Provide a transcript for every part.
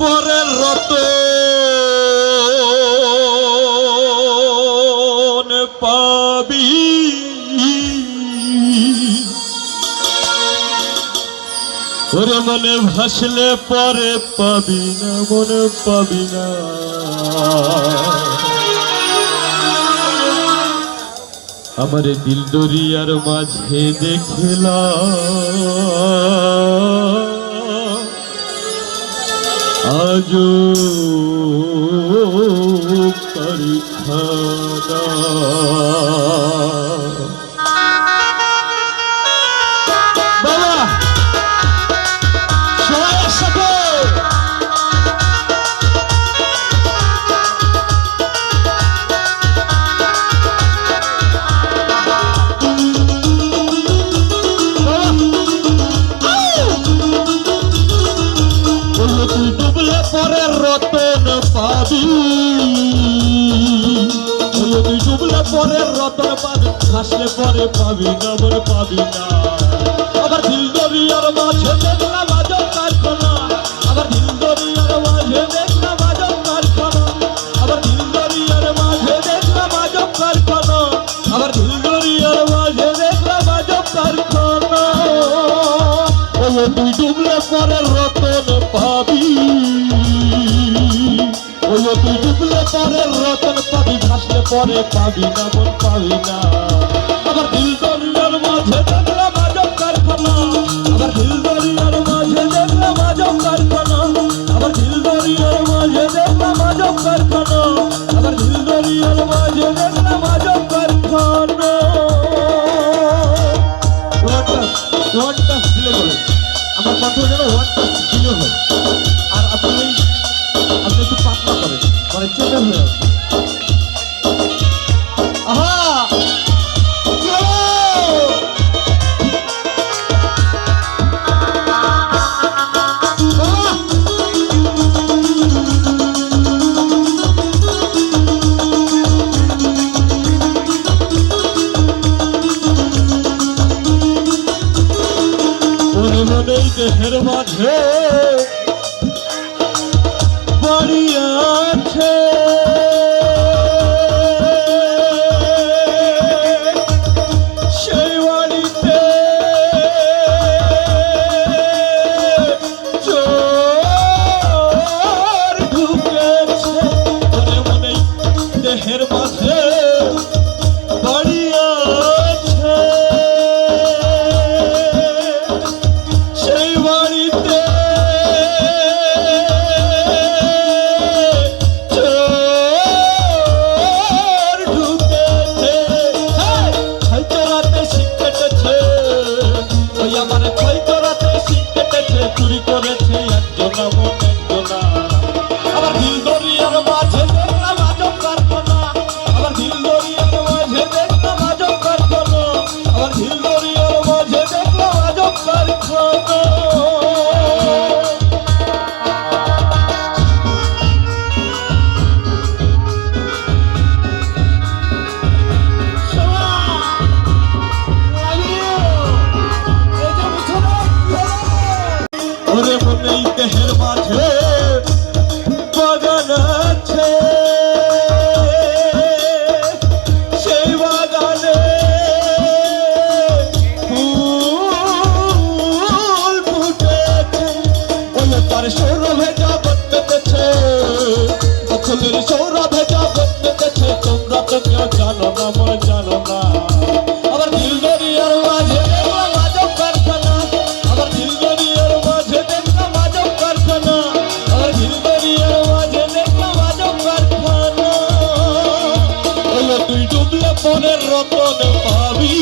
পরের রতন পাবি, ওরে মনে ভাসলে পরে পাবি না, মনে পাবি না। আমার দিল দরিয়ার মাঝে দেখলাম আজো কারখানা। বাবা সবাই একসাথে পরের রতন পাবি, তুই ডুবলে পরের রতন পাবি, হাসলে পরে পাবি না, মনে পাবি না। আবার দিল দরিয়ার মাঝে দেখলাম আজব কারখানা, আবার দিল দরিয়ার মাঝে দেখলাম আজব কারখানা, আবার দিল দরিয়ার মাঝে দেখলাম আজব কারখানা, আবার দিল দরিয়ার মাঝে দেখলাম আজব কারখানা। তুই ডুবলে পরের রতন পাবি, তুই ডুবলে পরের রতন পাবি, ভাসলে পরে পাবি না, মন পাবি না। আবার দিল দরিয়ার মাঝে দেখলাম আজব কারখানা, আবার দিল দরিয়ার মাঝে দেখলাম আজব কারখানা, আবার দিল দরিয়ার মাঝে দেখলাম আজব কারখানা, আবার দিল দরিয়ার মাঝে দেখলাম আজব কারখানা। ওয়ানটা দিলে বলে আমার কণ্ঠ যেন ওয়ানটা দিলে হয়, আর আপনি একটু পাতলা করেন, মানে চেপে হয়ে আছে। আহা মনে মনেই দেহের মাঝে বাড়ি আছে, সেই বাড়িতে চোর ঢুকেছে। মনে মনেই দেহের মাঝে বাড়ি আছে, সেই বাড়িতে চুরি করেছে একজন এমন একজনা। আবার দিল দরিয়ার মাঝে দেখলাম আজব কারখানা, আবার দিল দরিয়ার মাঝে দেখলাম আজব কারখানা, আবার দিল দরিয়ার মাঝে দেখলাম আজব কারখানা। ওরে মনেই দেহের মাঝে বাগান আছে, সেই বাগানে ফুল ফুটেছে। ওই তার সৌরভে যাবত পেতেছে, ফুলের সৌরভে যাবত পেতেছে। তোমরা তো কেউ জানো না, মনে জানো না। আবার দিল দরিয়ার মাঝে দেখলাম আজব কারখানা, আবার দিল দরিয়ার মাঝে দেখলাম আজব কারখানা, আবার দিল দরিয়ার মাঝে দেখলাম আজব কারখানা। তুই ডুবলে পরের রতন পাবি,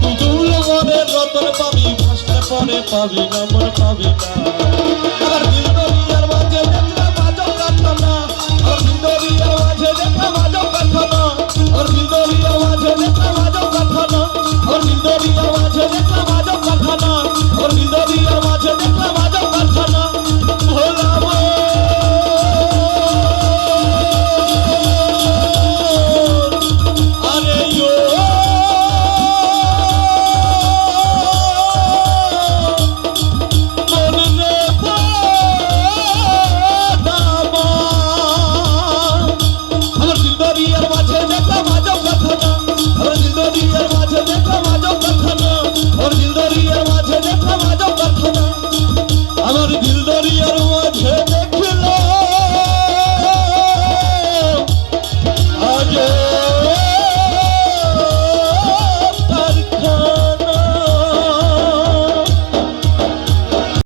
তুই ডুবলে পরের রতন পাবি, ভাসলে পরে পাবি না, মনে পাবি না।